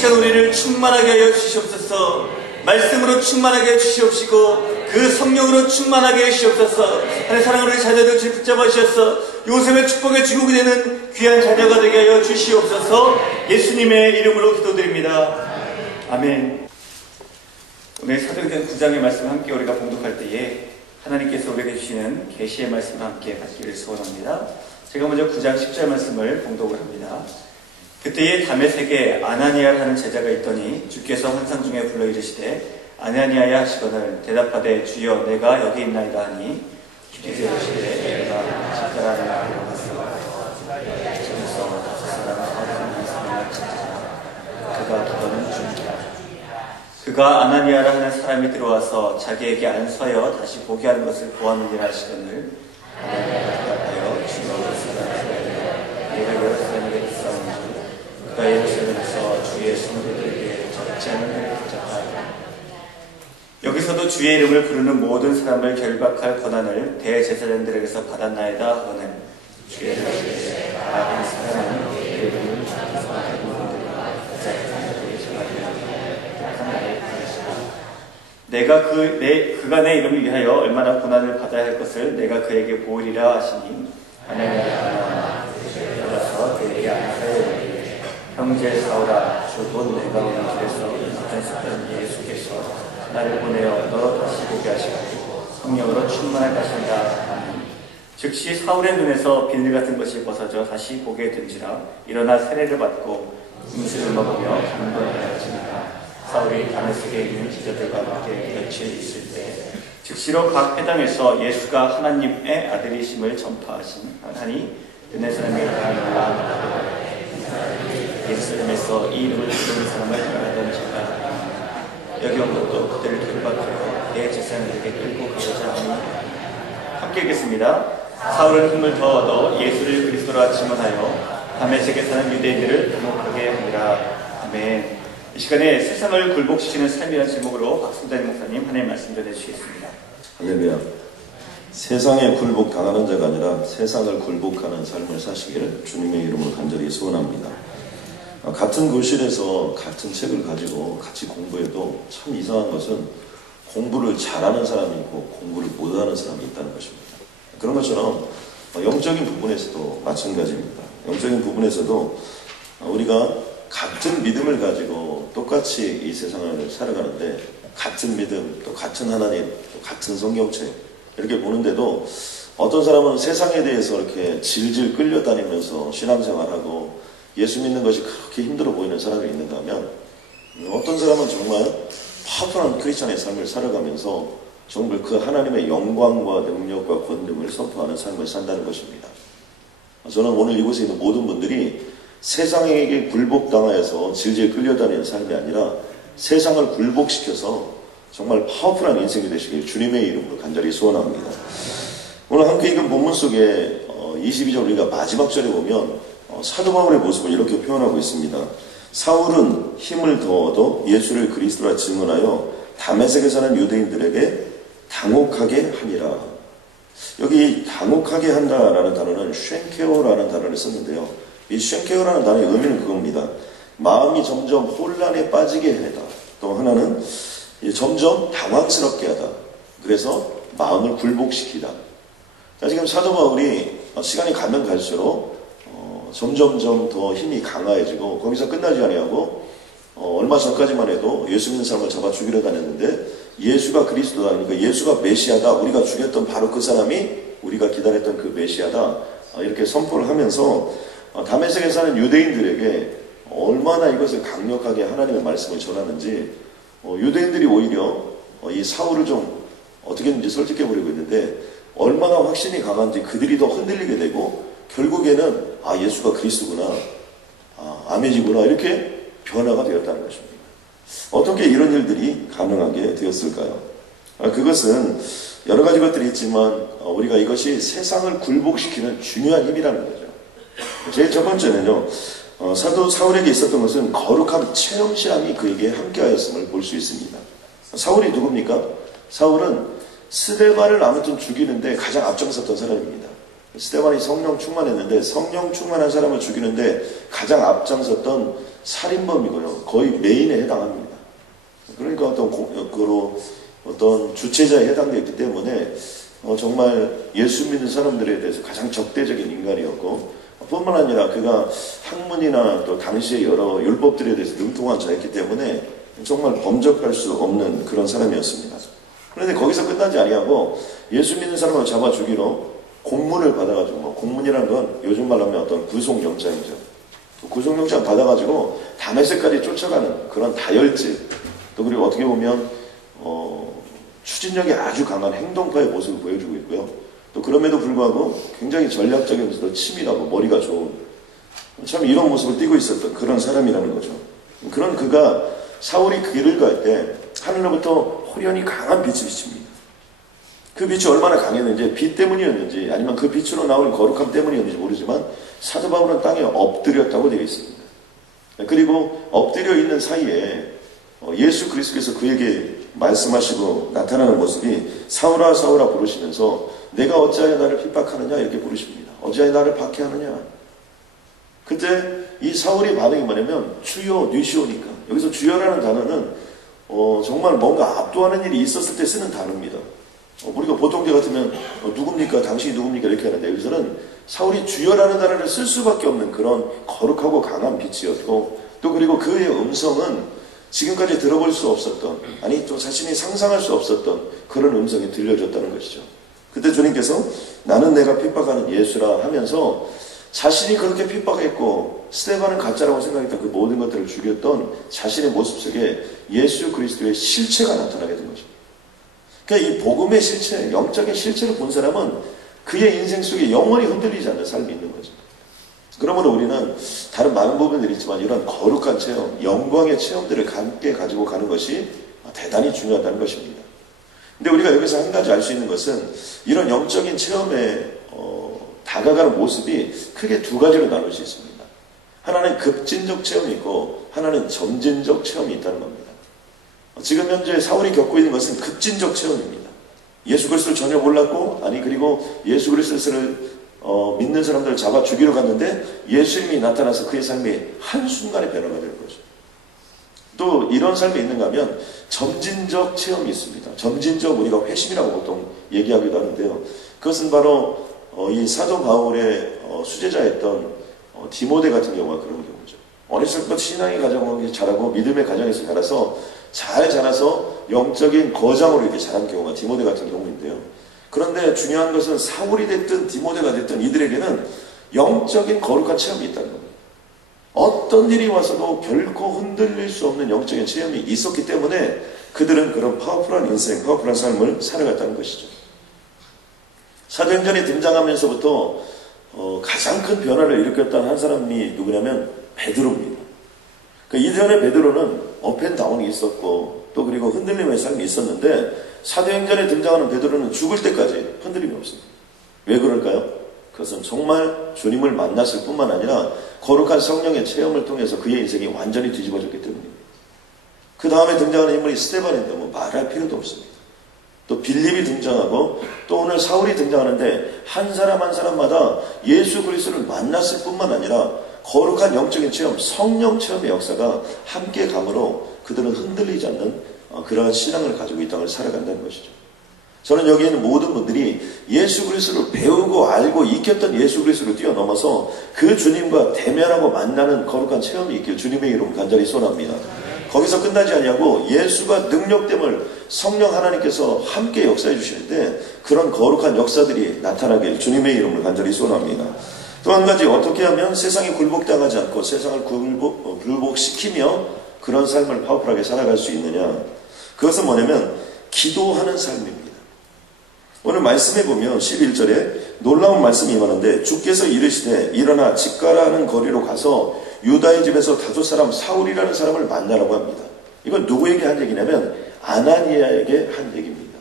시간 우리를 충만하게 하여 주시옵소서. 말씀으로 충만하게 하여 주시옵시고 그 성령으로 충만하게 해 주시옵소서. 하나님 사랑으로 우리 자녀들 붙잡아 주셔서 요셉의 축복의 주국이 되는 귀한 자녀가 되게 하여 주시옵소서. 예수님의 이름으로 기도드립니다. 아멘. 오늘 사도행전 9장의 말씀을 함께 우리가 봉독할 때에 하나님께서 우리에게 주시는 계시의 말씀을 함께 받기를 소원합니다. 제가 먼저 9장 10절 말씀을 봉독을 합니다. 그때에 다메섹에 아나니아라는 제자가 있더니 주께서 환상 중에 불러 이르시되 아나니아야 하시거늘 대답하되 주여 내가 여기 있나이다 하니 주께서 이르시되 내가 집사라는 말로 가서 집에서 5사람 사업하는 사람을 찾으라. 그가 기도는 중이다. 그가 아나니아라 하는 사람이 들어와서 자기에게 안수하여 다시 보게 하는 것을 보았느니라 하시거늘 아나니아가 대답하여 주여 내가 여러 사람에게 싸운 줄 그가 예루살렘에서 주의 성도들에게 적지 않은 일을 붙잡하였다. 여기서도 주의 이름을 부르는 모든 사람을 결박할 권한을 대제사장들에게서 받았나이다 하거늘 주의 이름에 나아간 사람은 내 이름을 주께서 알고 분들과 제사장들에게 전하되 그가 내 이름을 위하여 얼마나 고난을 받아야 할 것을 내가 그에게 보이리라 하시니 아나니아가 일어나서 그에게 안수하여 형제 사울아 곧 내가 오는 길에서 인사했었던 예수께서 나를 보내어 너로 다시 보게 하시고 성령으로 충만할 것이다. 즉시 사울의 눈에서 비늘 같은 것이 벗어져 다시 보게 된지라 일어나 세례를 받고 음식을 먹으며 강건하였으니까 사울이 다메섹에 있는 지도들과 함께 며칠 있을 때 즉시로 각 회당에서 예수가 하나님의 아들이심을 전파하니 듣는 사람이 다 놀라 예루살렘에서 이 이름을 부르는 사람을 따라가던 제가 여기 온 것도 그들을 결박하여 대제사장에게 끌고 가고자 하니 함께 읽겠습니다. 사울은 힘을 더 얻어 예수를 그리스도라 증언하여 다메섹에 사는 유대인들을 감옥하게 하니라. 아멘. 이 시간에 세상을 굴복시키는 삶이라는 제목으로 박순단 목사님 하나님 말씀 전해주시겠습니다. 할렐루야. 세상에 굴복당하는 자가 아니라 세상을 굴복하는 삶을 사시기를 주님의 이름으로 간절히 소원합니다. 같은 교실에서 같은 책을 가지고 같이 공부해도 참 이상한 것은 공부를 잘하는 사람이 있고 공부를 못하는 사람이 있다는 것입니다. 그런 것처럼 영적인 부분에서도 마찬가지입니다. 영적인 부분에서도 우리가 같은 믿음을 가지고 똑같이 이 세상을 살아가는데 같은 믿음, 또 같은 하나님, 또 같은 성경책 이렇게 보는데도 어떤 사람은 세상에 대해서 이렇게 질질 끌려다니면서 신앙생활하고 예수 믿는 것이 그렇게 힘들어 보이는 사람이 있는가 하면 어떤 사람은 정말 파워풀한 크리스찬의 삶을 살아가면서 정말 그 하나님의 영광과 능력과 권능을 선포하는 삶을 산다는 것입니다. 저는 오늘 이곳에 있는 모든 분들이 세상에게 굴복당하여서 질질 끌려다니는 삶이 아니라 세상을 굴복시켜서 정말 파워풀한 인생이 되시길 주님의 이름으로 간절히 소원합니다. 오늘 함께 읽은 본문 속에 22절 우리가 마지막 절에 보면 사도 바울의 모습을 이렇게 표현하고 있습니다. 사울은 힘을 더 얻어 예수를 그리스도라 증언하여 다메섹에 사는 유대인들에게 당혹하게 하니라. 여기 당혹하게 한다라는 단어는 쉔케오라는 단어를 썼는데요. 이 쉔케오라는 단어의 의미는 그겁니다. 마음이 점점 혼란에 빠지게 하다. 또 하나는 점점 당황스럽게 하다. 그래서 마음을 굴복시키다. 자, 지금 사도 바울이 시간이 가면 갈수록 점점점 더 힘이 강화해지고 거기서 끝나지 아니하고 얼마 전까지만 해도 예수 믿는 사람을 잡아 죽이려 다녔는데 예수가 그리스도다. 그러니까 예수가 메시아다. 우리가 죽였던 바로 그 사람이 우리가 기다렸던 그 메시아다. 이렇게 선포를 하면서 다메섹에 사는 유대인들에게 얼마나 이것을 강력하게 하나님의 말씀을 전하는지 유대인들이 오히려 이 사울을 좀 어떻게든지 설득해버리고 있는데 얼마나 확신이 강한지 그들이 더 흔들리게 되고 결국에는 예수가 그리스도구나, 아멘이구나 이렇게 변화가 되었다는 것입니다. 어떻게 이런 일들이 가능하게 되었을까요? 그것은 여러 가지 것들이 있지만 우리가 이것이 세상을 굴복시키는 중요한 힘이라는 거죠. 제일 첫 번째는요, 사도 사울에게 있었던 것은 거룩한 체험시험이 그에게 함께하였음을 볼 수 있습니다. 사울이 누굽니까? 사울은 스데반을 아무튼 죽이는데 가장 앞장섰던 사람입니다. 스데반이 성령 충만했는데 성령 충만한 사람을 죽이는데 가장 앞장섰던 살인범이고요. 거의 메인에 해당합니다. 그러니까 어떤 주체자에 해당되었기 때문에 정말 예수 믿는 사람들에 대해서 가장 적대적인 인간이었고, 뿐만 아니라 그가 학문이나 또 당시의 여러 율법들에 대해서 능통한 자였기 때문에 정말 범접할 수 없는 그런 사람이었습니다. 그런데 거기서 끝나지 아니하고 예수 믿는 사람을 잡아 죽이러 공문을 받아가지고, 공문이라는 건 요즘 말로 하면 어떤 구속영장이죠. 구속영장 받아가지고 다메섹까지 쫓아가는 그런 다혈질, 또 그리고 어떻게 보면 추진력이 아주 강한 행동파의 모습을 보여주고 있고요. 또 그럼에도 불구하고 굉장히 전략적이면서도 치밀하고 머리가 좋은, 참 이런 모습을 띠고 있었던 그런 사람이라는 거죠. 그런 그가 사울이 그 길을 갈 때 하늘로부터 호련히 강한 빛이 비칩니다. 그 빛이 얼마나 강했는지, 빛 때문이었는지 아니면 그 빛으로 나올 거룩함 때문이었는지 모르지만 사도 바울은 땅에 엎드렸다고 되어 있습니다. 그리고 엎드려 있는 사이에 예수 그리스도께서 그에게 말씀하시고 나타나는 모습이 사울아 사울아 부르시면서 내가 어찌하여 나를 핍박하느냐 이렇게 부르십니다. 어찌하여 나를 박해하느냐. 그때 이 사울의 반응이 뭐냐면 주여 뉘시오니까. 여기서 주여라는 단어는 정말 뭔가 압도하는 일이 있었을 때 쓰는 단어입니다. 우리가 보통 때 같으면 누굽니까? 당신이 누굽니까? 이렇게 하는데 여기서는 사울이 주여라는 단어를 쓸 수밖에 없는 그런 거룩하고 강한 빛이었고, 또 그리고 그의 음성은 지금까지 들어볼 수 없었던, 아니 또 자신이 상상할 수 없었던 그런 음성이 들려졌다는 것이죠. 그때 주님께서 나는 내가 핍박하는 예수라 하면서 자신이 그렇게 핍박했고 스데반은 가짜라고 생각했던 그 모든 것들을 죽였던 자신의 모습 속에 예수 그리스도의 실체가 나타나게 된 것입니다. 그러니까 이 복음의 실체, 영적인 실체를 본 사람은 그의 인생 속에 영원히 흔들리지 않는 삶이 있는 거죠. 그러므로 우리는 다른 많은 부분들이 있지만 이런 거룩한 체험, 영광의 체험들을 함께 가지고 가는 것이 대단히 중요하다는 것입니다. 근데 우리가 여기서 한 가지 알 수 있는 것은 이런 영적인 체험에 다가가는 모습이 크게 두 가지로 나눌 수 있습니다. 하나는 급진적 체험이 있고 하나는 점진적 체험이 있다는 겁니다. 지금 현재 사울이 겪고 있는 것은 급진적 체험입니다. 예수 그리스도를 전혀 몰랐고, 아니 그리고 예수 그리스도를 믿는 사람들을 잡아 죽이러 갔는데 예수님이 나타나서 그의 삶이 한순간에 변화가 될 거죠. 또 이런 삶이 있는가 하면 점진적 체험이 있습니다. 점진적 우리가 회심이라고 보통 얘기하기도 하는데요. 그것은 바로 이 사도 바울의 수제자였던 디모데 같은 경우가 그런 경우죠. 어렸을 때 신앙의 가정을 자라고 믿음의 가정에서 자라서 잘 자라서 영적인 거장으로 이렇게 자란 경우가 디모데 같은 경우인데요. 그런데 중요한 것은 사울이 됐든 디모데가 됐든 이들에게는 영적인 거룩한 체험이 있다는 겁니다. 어떤 일이 와서도 결코 흔들릴 수 없는 영적인 체험이 있었기 때문에 그들은 그런 파워풀한 인생, 파워풀한 삶을 살아갔다는 것이죠. 사도행전에 등장하면서부터 가장 큰 변화를 일으켰던 한 사람이 누구냐면 베드로입니다. 이전에 베드로는 업앤다운이 있었고 또 그리고 흔들림의 삶이 있었는데 사도행전에 등장하는 베드로는 죽을 때까지 흔들림이 없습니다. 왜 그럴까요? 그것은 정말 주님을 만났을 뿐만 아니라 거룩한 성령의 체험을 통해서 그의 인생이 완전히 뒤집어졌기 때문입니다. 그 다음에 등장하는 인물이 스데반인데 뭐 말할 필요도 없습니다. 또 빌립이 등장하고 또 오늘 사울이 등장하는데 한 사람 한 사람마다 예수 그리스도를 만났을 뿐만 아니라 거룩한 영적인 체험, 성령 체험의 역사가 함께 감으로 그들은 흔들리지 않는 그러한 신앙을 가지고 이 땅을 살아간다는 것이죠. 저는 여기 있는 모든 분들이 예수 그리스도를 배우고 알고 익혔던 예수 그리스도를 뛰어넘어서 그 주님과 대면하고 만나는 거룩한 체험이 있길 주님의 이름 간절히 소원합니다. 거기서 끝나지 아니하고 예수가 능력됨을 성령 하나님께서 함께 역사해 주시는데 그런 거룩한 역사들이 나타나길 주님의 이름을 간절히 소원합니다. 또 한 가지, 어떻게 하면 세상에 굴복당하지 않고 세상을 굴복시키며 그런 삶을 파워풀하게 살아갈 수 있느냐, 그것은 뭐냐면 기도하는 삶입니다. 오늘 말씀해 보면 11절에 놀라운 말씀이 임하는데 주께서 이르시되 일어나 집가라 하는 거리로 가서 유다의 집에서 다섯 사람 사울이라는 사람을 만나라고 합니다. 이건 누구에게 한 얘기냐면 아나니아에게 한 얘기입니다.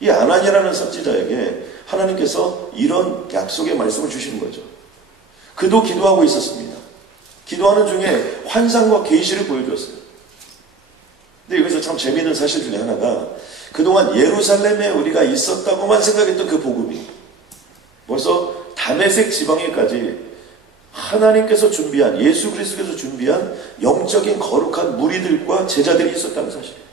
이 아나니아라는 선지자에게 하나님께서 이런 약속의 말씀을 주시는 거죠. 그도 기도하고 있었습니다. 기도하는 중에 환상과 계시를 보여주었어요. 근데 여기서 참 재미있는 사실 중에 하나가 그동안 예루살렘에 우리가 있었다고만 생각했던 그 복음이 벌써 다메섹 지방에까지 하나님께서 준비한, 예수 그리스도께서 준비한 영적인 거룩한 무리들과 제자들이 있었다는 사실이에요.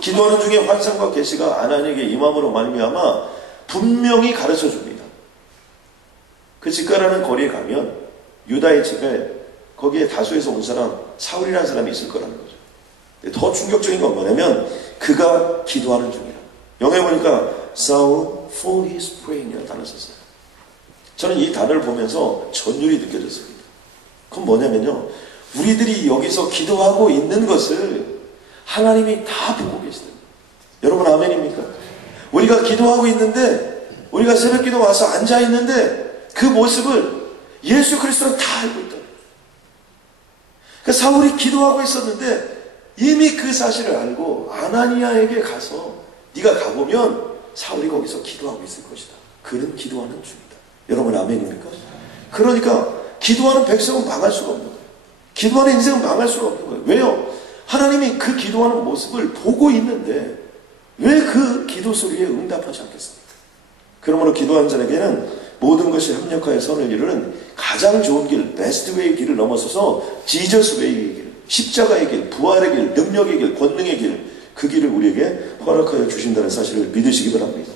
기도하는 중에 환상과 계시가 아나니에게 임함으로 말미암아 분명히 가르쳐 줍니다. 그 직가라는 거리에 가면 유다의 집에 거기에 다수에서 온 사람, 사울이라는 사람이 있을 거라는 거죠. 더 충격적인 건 뭐냐면 그가 기도하는 중이라. 영어에 보니까 Saul for his praying이라는 단어를 썼어요. 저는 이 단어를 보면서 전율이 느껴졌습니다. 그건 뭐냐면요, 우리들이 여기서 기도하고 있는 것을 하나님이 다 보고 계시다. 여러분 아멘입니까? 우리가 기도하고 있는데, 우리가 새벽 기도 와서 앉아 있는데 그 모습을 예수 그리스도는 다 알고 있다. 그러니까 사울이 기도하고 있었는데 이미 그 사실을 알고 아나니아에게 가서 네가 가보면 사울이 거기서 기도하고 있을 것이다. 그는 기도하는 중이다. 여러분 아멘입니까? 그러니까 기도하는 백성은 망할 수가 없는 거예요. 기도하는 인생은 망할 수가 없는 거예요. 왜요? 하나님이 그 기도하는 모습을 보고 있는데 왜 그 기도 소리에 응답하지 않겠습니까? 그러므로 기도하는 자에게는 모든 것이 합력하여 선을 이루는 가장 좋은 길, 베스트 웨이의 길을 넘어서서 지저스 웨이의 길, 십자가의 길, 부활의 길, 능력의 길, 권능의 길, 그 길을 우리에게 허락하여 주신다는 사실을 믿으시기 바랍니다.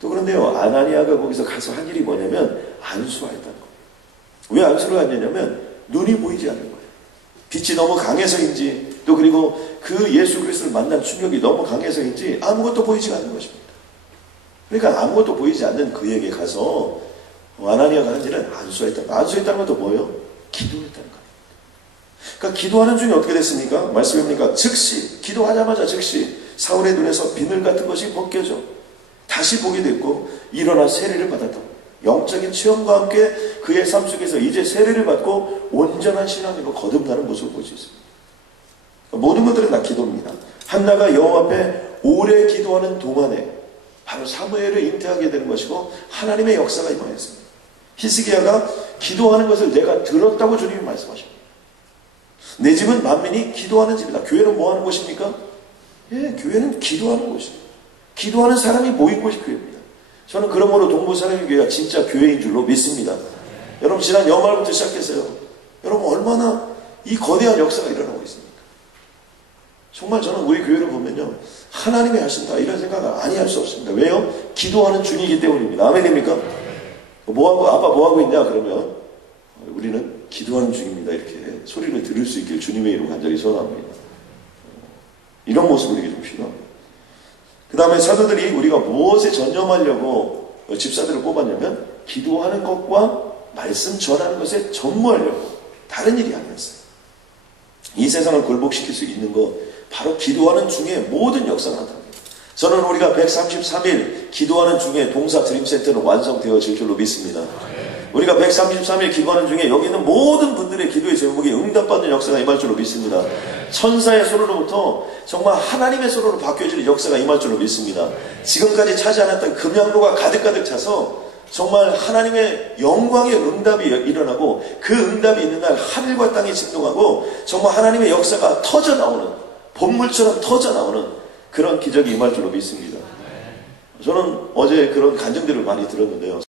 또 그런데요, 아나니아가 거기서 가서 한 일이 뭐냐면 안수하였다는 거예요. 왜 안수를 하냐면 눈이 보이지 않는 거예요. 빛이 너무 강해서인지, 또 그리고 그 예수 그리스도를 만난 충격이 너무 강해서인지 아무것도 보이지가 않는 것입니다. 그러니까 아무것도 보이지 않는 그에게 가서 아나니아가 한 일은 안수했다. 안수했다는 것도 뭐예요? 기도했다는 거예요. 그러니까 기도하는 중에 어떻게 됐습니까? 말씀입니까? 즉시, 기도하자마자 즉시 사울의 눈에서 비늘 같은 것이 벗겨져 다시 보게 됐고 일어나 세례를 받았다. 영적인 체험과 함께 그의 삶 속에서 이제 세례를 받고 온전한 신앙으로 거듭나는 모습을 볼 수 있습니다. 모든 것들은 다 기도입니다. 한나가 여호와 앞에 오래 기도하는 동안에 바로 사무엘을 잉태하게 되는 것이고 하나님의 역사가 임하였습니다. 히스기야가 기도하는 것을 내가 들었다고 주님이 말씀하십니다. 내 집은 만민이 기도하는 집이다. 교회는 뭐 하는 곳입니까? 예, 교회는 기도하는 곳이에요. 기도하는 사람이 모인 곳이 교회입니다. 저는 그러므로 동부사랑교회가 진짜 교회인 줄로 믿습니다. 여러분 지난 연말부터 시작했어요. 여러분 얼마나 이 거대한 역사가 일어나고 있습니까? 정말 저는 우리 교회를 보면요, 하나님이 하신다 이런 생각을 아니할 수 없습니다. 왜요? 기도하는 중이기 때문입니다. 아멘입니까? 뭐하고 아빠 뭐하고 있냐 그러면 우리는 기도하는 중입니다. 이렇게 소리를 들을 수 있길 주님의 이름 간절히 소원합니다. 이런 모습을 이게 좀 필요합니다. 그 다음에 사도들이 우리가 무엇에 전념하려고 집사들을 뽑았냐면 기도하는 것과 말씀 전하는 것에 전무하려고, 다른 일이 아니었어요. 이 세상을 굴복시킬 수 있는 것 바로 기도하는 중에 모든 역사가 나타납니다. 저는 우리가 133일 기도하는 중에 동사 드림센터는 완성되어질 줄로 믿습니다. 우리가 133일 기도하는 중에 여기 있는 모든 분들의 기도의 제목이 응답받는 역사가 임할 줄로 믿습니다. 천사의 소리로부터 정말 하나님의 소리로 바뀌어지는 역사가 임할 줄로 믿습니다. 지금까지 차지 않았던 금양로가 가득가득 차서 정말 하나님의 영광의 응답이 일어나고 그 응답이 있는 날 하늘과 땅이 진동하고 정말 하나님의 역사가 터져나오는, 본물처럼 터져나오는 그런 기적이 임할 줄로 믿습니다. 저는 어제 그런 간증들을 많이 들었는데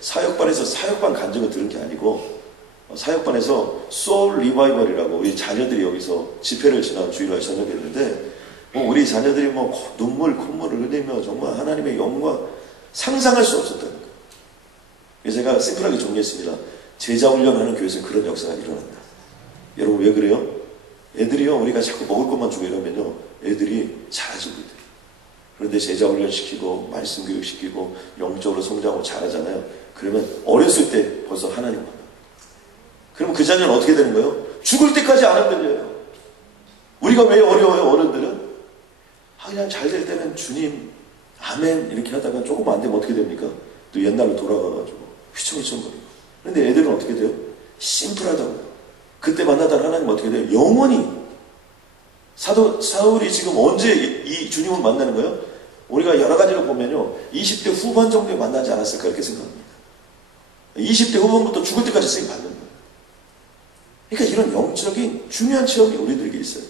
사역반에서 사역반 간증을 들은 게 아니고 사역반에서 소울 리바이벌이라고 우리 자녀들이 여기서 집회를 지난 주일날 저녁에 했는데 우리 자녀들이 눈물 콧물을 흘리며 정말 하나님의 영광 상상할 수 없었다는 거예요. 그래서 제가 심플하게 정리했습니다. 제자 훈련하는 교회에서 그런 역사가 일어난다. 여러분 왜 그래요? 애들이요, 우리가 자꾸 먹을 것만 주고 이러면요 애들이 잘하지고 있대요. 그런데 제자 훈련시키고 말씀 교육시키고 영적으로 성장하고 잘하잖아요. 그러면 어렸을 때 벌써 하나님 만나. 그러면 그 자녀는 어떻게 되는 거예요? 죽을 때까지 안 흔들려요. 우리가 왜 어려워요? 어른들은 그냥 잘 될 때는 주님 아멘 이렇게 하다가 조금 안 되면 어떻게 됩니까? 또 옛날로 돌아가가지고 휘청휘청거리고. 그런데 애들은 어떻게 돼요? 심플하다고요. 그때 만나던 하나님 어떻게 돼요? 영원히. 사울이 지금 언제 이 주님을 만나는 거예요? 우리가 여러 가지로 보면요 20대 후반 정도에 만나지 않았을까 이렇게 생각합니다. 20대 후반부터 죽을 때까지 쓰임 받는 거예요. 그러니까 이런 영적인 중요한 체험이 우리들에게 있어요.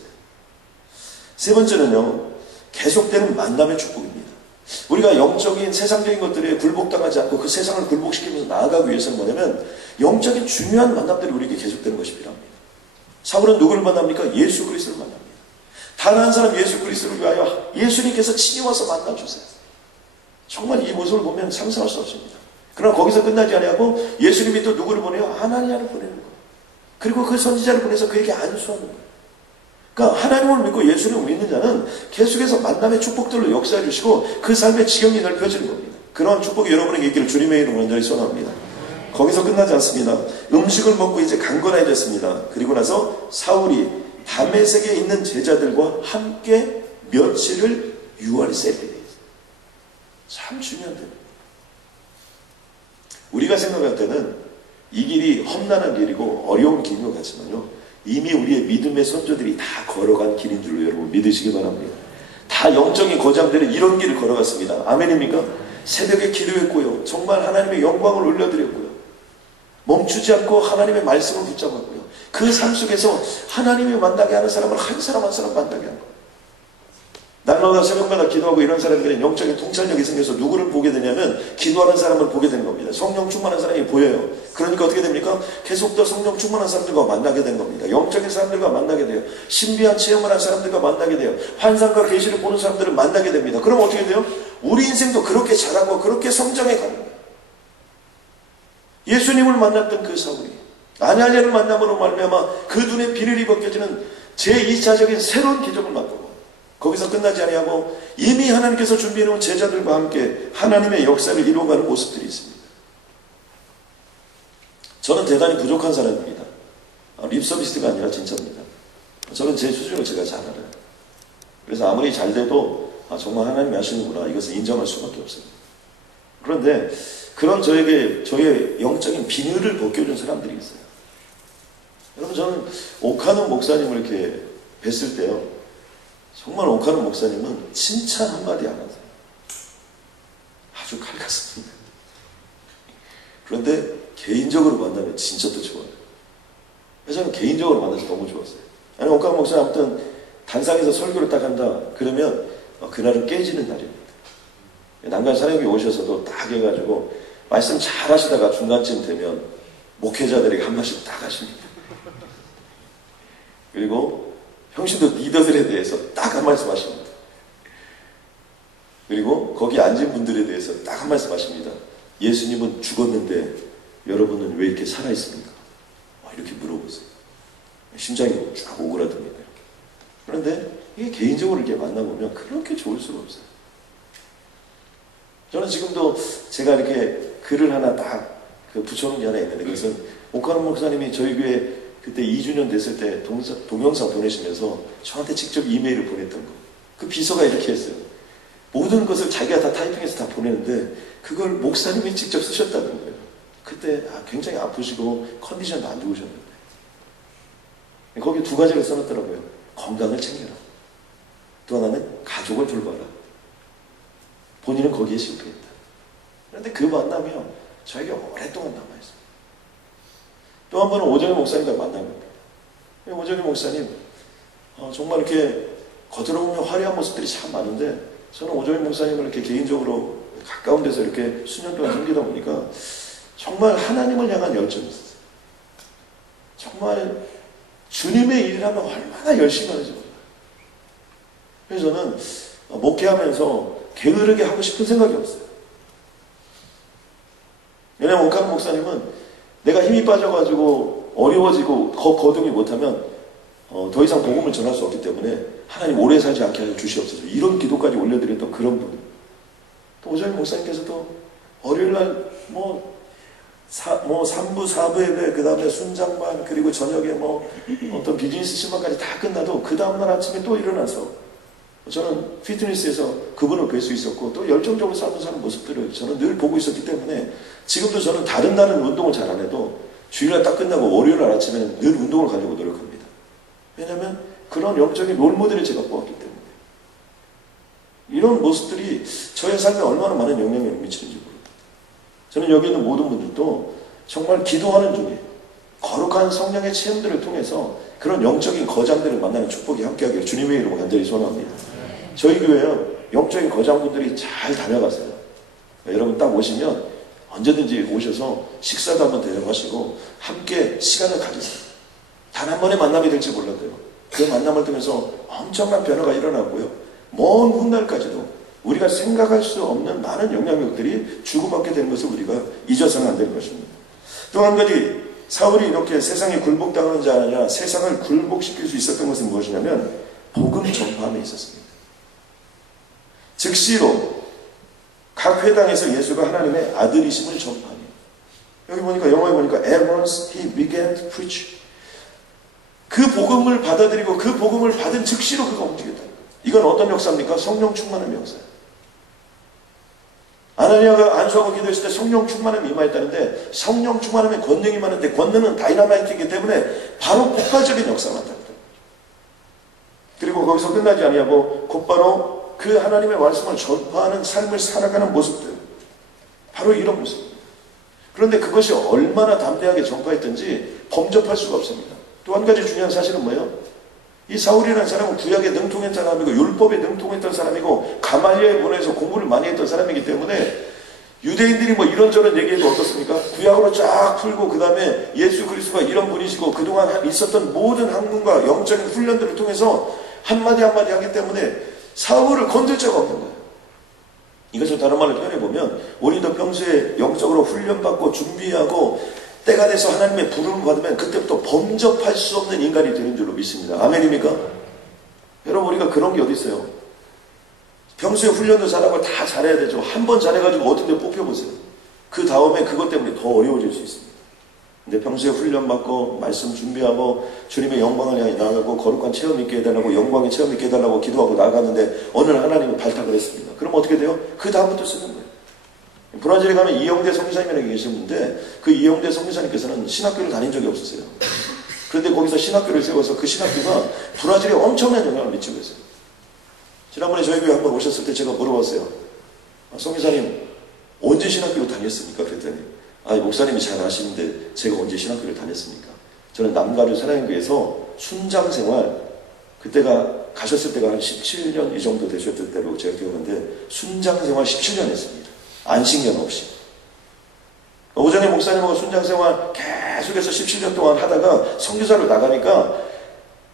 세 번째는요, 계속되는 만남의 축복입니다. 우리가 영적인 세상적인 것들에 굴복당하지 않고 그 세상을 굴복시키면서 나아가기 위해서는 뭐냐면 영적인 중요한 만남들이 우리에게 계속되는 것이 필요합니다. 사울은 누구를 만납니까? 예수 그리스도를 만납니다. 단 한 사람 예수 그리스도를 위하여 예수님께서 친히 와서 만나주세요. 정말 이 모습을 보면 상상할 수 없습니다. 그러나 거기서 끝나지 아니하고 예수님이 또 누구를 보내요? 아나니아를 보내는 거예요. 그리고 그 선지자를 보내서 그에게 안수하는 거예요. 그러니까 하나님을 믿고 예수님을 믿는 자는 계속해서 만남의 축복들로 역사해 주시고 그 삶의 지경이 넓혀지는 겁니다. 그런 축복이 여러분에게 있기를 주님의 이름으로 간절히 소원합니다. 거기서 끝나지 않습니다. 음식을 먹고 이제 강건해졌습니다. 그리고 나서 사울이 다메섹에 있는 제자들과 함께 며칠을 유월이 세리에 참 중요한 데. 우리가 생각할 때는 이 길이 험난한 길이고 어려운 길인 것 같지만요, 이미 우리의 믿음의 선조들이 다 걸어간 길인 줄로 여러분 믿으시기 바랍니다. 다 영적인 거장들은 이런 길을 걸어갔습니다. 아멘입니까? 새벽에 기도했고요, 정말 하나님의 영광을 올려드렸고요, 멈추지 않고 하나님의 말씀을 붙잡았고요, 그 삶 속에서 하나님을 만나게 하는 사람을 한 사람 한 사람 만나게 한 거예요. 날마다 새벽마다 기도하고 이런 사람들은 영적인 통찰력이 생겨서 누구를 보게 되냐면 기도하는 사람을 보게 되는 겁니다. 성령 충만한 사람이 보여요. 그러니까 어떻게 됩니까? 계속 더 성령 충만한 사람들과 만나게 되는 겁니다. 영적인 사람들과 만나게 돼요. 신비한 체험을 한 사람들과 만나게 돼요. 환상과 계시를 보는 사람들을 만나게 됩니다. 그럼 어떻게 돼요? 우리 인생도 그렇게 자라고 그렇게 성장해 가는 거예요. 예수님을 만났던 그 사울이 아나니아를 만남으로 말미암아 그 눈에 비늘이 벗겨지는 제2차적인 새로운 기적을 맛보고 거기서 끝나지 아니하고 이미 하나님께서 준비해놓은 제자들과 함께 하나님의 역사를 이루어가는 모습들이 있습니다. 저는 대단히 부족한 사람입니다. 립서비스가 아니라 진짜입니다. 저는 제 수준을 제가 잘 알아요. 그래서 아무리 잘 돼도 정말 하나님이 하시는구나, 이것을 인정할 수밖에 없습니다. 그런데 그런 저에게 저의 영적인 비늘을 벗겨준 사람들이 있어요. 여러분, 저는 오카노 목사님을 이렇게 뵀을 때요, 정말 오카노 목사님은 칭찬 한마디 안 하세요. 아주 칼같습니다. 그런데 개인적으로 만나면 진짜 또 좋아요. 그래서 저는 개인적으로 만나서 너무 좋았어요. 아니, 오카노 목사님 아무튼 단상에서 설교를 딱 한다 그러면 그날은 깨지는 날입니다. 난간 사역이 오셔서도 딱 해가지고 말씀 잘 하시다가 중간쯤 되면 목회자들에게 한 말씩 딱 하십니다. 그리고 형신도 리더들에 대해서 딱 한 말씀 하십니다. 그리고 거기 앉은 분들에 대해서 딱 한 말씀 하십니다. 예수님은 죽었는데 여러분은 왜 이렇게 살아있습니까? 이렇게 물어보세요. 심장이 쫙 오그라듭니다. 그런데 이게 개인적으로 이렇게 만나보면 그렇게 좋을 수가 없어요. 저는 지금도 제가 이렇게 글을 하나 딱 붙여놓은 게 하나 있는데, 그것은 오카노 목사님이 저희 교회 그때 2주년 됐을 때 동영상 보내시면서 저한테 직접 이메일을 보냈던 거. 그 비서가 이렇게 했어요. 모든 것을 자기가 다 타이핑해서 다 보내는데 그걸 목사님이 직접 쓰셨다는 거예요. 그때 굉장히 아프시고 컨디션도 안 좋으셨는데 거기 두 가지를 써놨더라고요. 건강을 챙겨라. 또 하나는 가족을 돌봐라. 본인은 거기에 실패했다. 그런데 그 만남이 저에게 오랫동안 남아있습니다. 또 한 번은 오정희 목사님과 만난 겁니다. 오정희 목사님 정말 이렇게 겉으로 보면 화려한 모습들이 참 많은데, 저는 오정희 목사님을 이렇게 개인적으로 가까운 데서 이렇게 수년 동안 섬기다 보니까 정말 하나님을 향한 열정이 있었어요. 정말 주님의 일을 하면 얼마나 열심히 하는지 몰라요. 그래서 저는 목회하면서 게으르게 하고 싶은 생각이 없어요. 왜냐하면 오카노 목사님은 내가 힘이 빠져가지고 어려워지고 거듭이 못하면 더 이상 복음을 전할 수 없기 때문에 하나님 오래 살지 않게 하여 주시옵소서, 이런 기도까지 올려드렸던 그런 분. 또 오정희 목사님께서도 월요일날 3부, 4부 예배, 그 다음에 순장반, 그리고 저녁에 어떤 비즈니스 시간까지 다 끝나도 그 다음날 아침에 또 일어나서 저는 피트니스에서 그분을 뵐 수 있었고 또 열정적으로 삶을 사는 모습들을 저는 늘 보고 있었기 때문에 지금도 저는 다른 날은 운동을 잘 안 해도 주일날 딱 끝나고 월요일날 아침에는 늘 운동을 가려고 노력합니다. 왜냐하면 그런 영적인 롤모델을 제가 보았기 때문에. 이런 모습들이 저의 삶에 얼마나 많은 영향을 미치는지 모릅니다. 저는 여기 있는 모든 분들도 정말 기도하는 중에 거룩한 성령의 체험들을 통해서 그런 영적인 거장들을 만나는 축복이 함께하기를 주님의 이름으로 간절히 소원합니다. 저희 교회요, 영적인 거장분들이 잘 다녀가세요. 여러분 딱 오시면 언제든지 오셔서 식사도 한번 대접하시고 함께 시간을 가지세요. 단 한 번의 만남이 될지 몰라도요. 그 만남을 통해서 엄청난 변화가 일어나고요. 먼 훗날까지도 우리가 생각할 수 없는 많은 영향력들이 주고받게 되는 것을 우리가 잊어서는 안 될 것입니다. 또 한 가지, 사울이 이렇게 세상에 굴복당하는 자 아니라 세상을 굴복시킬 수 있었던 것은 무엇이냐면 복음 전파함에 있었습니다. 즉시로 각 회당에서 예수가 하나님의 아들이심을 전파합니다. 여기 보니까 영어에 보니까 at once he began to preach. 그 복음을 받아들이고 그 복음을 받은 즉시로 그가 움직였다. 이건 어떤 역사입니까? 성령 충만한 역사예요. 아나니아가 안수하고 기도했을 때 성령 충만함이 임하였다는데 성령 충만함에 권능이 많은데 권능은 다이나마이트이기 때문에 바로 폭발적인 역사가 나타났다. 그리고 거기서 끝나지 아니하고 곧바로 그 하나님의 말씀을 전파하는 삶을 살아가는 모습들, 바로 이런 모습입니다. 그런데 그것이 얼마나 담대하게 전파했든지 범접할 수가 없습니다. 또 한 가지 중요한 사실은 뭐예요? 이 사울이라는 사람은 구약에 능통했던 사람이고 율법에 능통했던 사람이고 가말리아에 보내서 공부를 많이 했던 사람이기 때문에 유대인들이 뭐 이런저런 얘기해도 어떻습니까? 구약으로 쫙 풀고 그 다음에 예수 그리스도가 이런 분이시고 그동안 있었던 모든 학문과 영적인 훈련들을 통해서 한마디 한마디 하기 때문에 사울을 건들 자가 없는 거예요. 이것을 다른 말로 표현해보면 우리도 평소에 영적으로 훈련받고 준비하고 때가 돼서 하나님의 부름을 받으면 그때부터 범접할 수 없는 인간이 되는 줄로 믿습니다. 아멘입니까? 여러분 우리가 그런 게 어디 있어요? 평소에 훈련도 잘하고 다 잘해야 되죠. 한 번 잘해가지고 어떤 데 뽑혀보세요. 그 다음에 그것 때문에 더 어려워질 수 있습니다. 근데 평소에 훈련받고 말씀 준비하고 주님의 영광을 향해 나아가고 거룩한 체험 있게 해달라고 영광의 체험 있게 해달라고 기도하고 나아가는데 어느 날 하나님은 발탁을 했습니다. 그럼 어떻게 돼요? 그 다음부터 쓰는 거예요. 브라질에 가면 이영대 선교사님이라고 계셨는데 그 이영대 선교사님께서는 신학교를 다닌 적이 없었어요. 그런데 거기서 신학교를 세워서 그 신학교가 브라질에 엄청난 영향을 미치고 있어요. 지난번에 저희 교회 한번 오셨을 때 제가 물어봤어요. 선교사님 언제 신학교를 다녔습니까? 그랬더니 목사님이 잘 아시는데 제가 언제 신학교를 다녔습니까? 저는 남가주 사랑교회에서 순장생활, 그때가 가셨을 때가 한 17년 이 정도 되셨을 때로 제가 기억하는데 순장생활 17년 했습니다. 안식년 없이. 오전에 목사님하고 순장생활 계속해서 17년 동안 하다가 선교사로 나가니까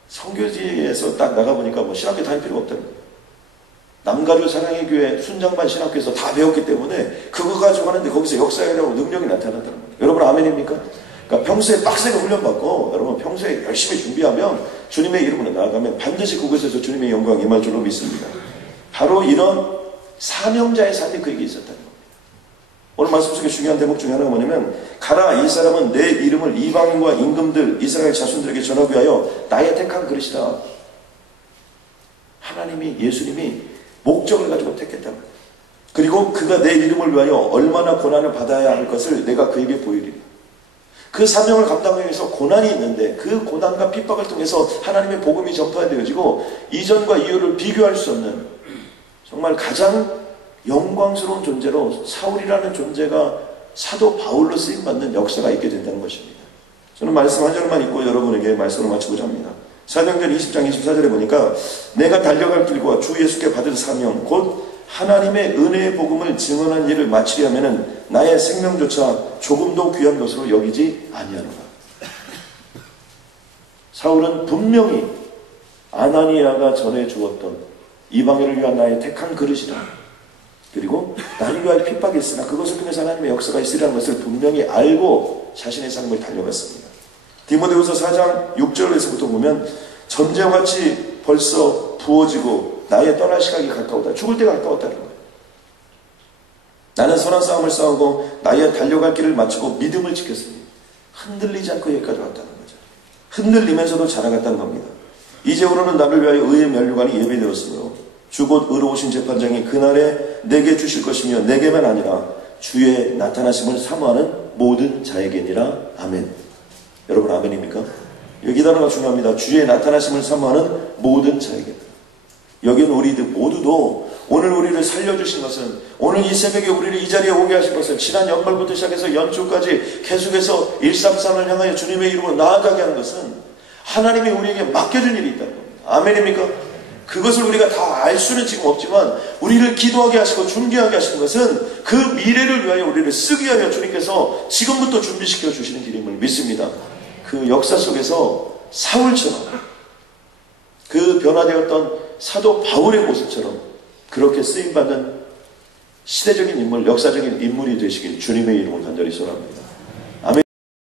선교지에서 딱 나가보니까 뭐 신학교 다닐 필요가 없다는 거예요. 남가주 사랑의 교회 순장반 신학교에서 다 배웠기 때문에 그거 가지고 하는데 거기서 역사라고 능력이 나타났다는 거예요. 여러분 아멘입니까? 그러니까 평소에 빡세게 훈련받고 여러분 평소에 열심히 준비하면 주님의 이름으로 나아가면 반드시 그곳에서 주님의 영광이 임할 줄로 믿습니다. 바로 이런 사명자의 삶이 그에게 있었다는 거예요. 오늘 말씀 속에 중요한 대목 중에 하나가 뭐냐면 가라 이 사람은 내 이름을 이방인과 임금들 이스라엘 자손들에게 전하기 위하여 나의 택한 그릇이다. 하나님이 예수님이 목적을 가지고 택했다는 거예요. 그리고 그가 내 이름을 위하여 얼마나 고난을 받아야 할 것을 내가 그에게 보이리라. 그 사명을 감당하기 위해서 고난이 있는데 그 고난과 핍박을 통해서 하나님의 복음이 전파되어지고 이전과 이후를 비교할 수 없는 정말 가장 영광스러운 존재로 사울이라는 존재가 사도 바울로 쓰임받는 역사가 있게 된다는 것입니다. 저는 말씀 한 절만 읽고 여러분에게 말씀을 마치고자 합니다. 사도행전 20장 24절에 보니까 내가 달려갈 길과 주 예수께 받은 사명 곧 하나님의 은혜의 복음을 증언한 일을 마치려 하면은 나의 생명조차 조금도 귀한 것으로 여기지 아니하노라. 사울은 분명히 아나니아가 전해 주었던 이방인을 위한 나의 택한 그릇이다. 그리고 나를 위하여 핍박이 있으나 그것을 통해서 하나님의 역사가 있으리라는 것을 분명히 알고 자신의 삶을 달려갔습니다. 디모데후서 4장 6절에서부터 보면 전쟁과 같이 벌써 부어지고 나의 떠날 시각이 가까우다. 죽을 때가 가까웠다는 거예요. 나는 선한 싸움을 싸우고 나의 달려갈 길을 마치고 믿음을 지켰습니다. 흔들리지 않고 여기까지 왔다는 거죠. 흔들리면서도 자라갔다는 겁니다. 이제부로는 나를 위하여 의의 면류관이 예비되었으므로 주 곧 의로우신 재판장이 그날에 내게 주실 것이며 내게만 아니라 주의 나타나심을 사모하는 모든 자에게니라. 아멘. 여러분 아멘입니까? 여기 단어가 중요합니다. 주의 나타나심을 사모하는 모든 자에게. 여기는 우리들 모두도 오늘 우리를 살려주신 것은 오늘 이 새벽에 우리를 이 자리에 오게 하신 것은 지난 연말부터 시작해서 연초까지 계속해서 133을 향하여 주님의 이름으로 나아가게 하는 것은 하나님이 우리에게 맡겨준 일이 있다는 겁니다. 아멘입니까? 그것을 우리가 다 알 수는 지금 없지만 우리를 기도하게 하시고 존귀하게 하시는 것은 그 미래를 위하여 우리를 쓰기 위하여 주님께서 지금부터 준비시켜 주시는 길임을 믿습니다. 그 역사 속에서 사울처럼 그 변화되었던 사도 바울의 모습처럼 그렇게 쓰임받는 시대적인 인물, 역사적인 인물이 되시길 주님의 이름으로 간절히 소원합니다.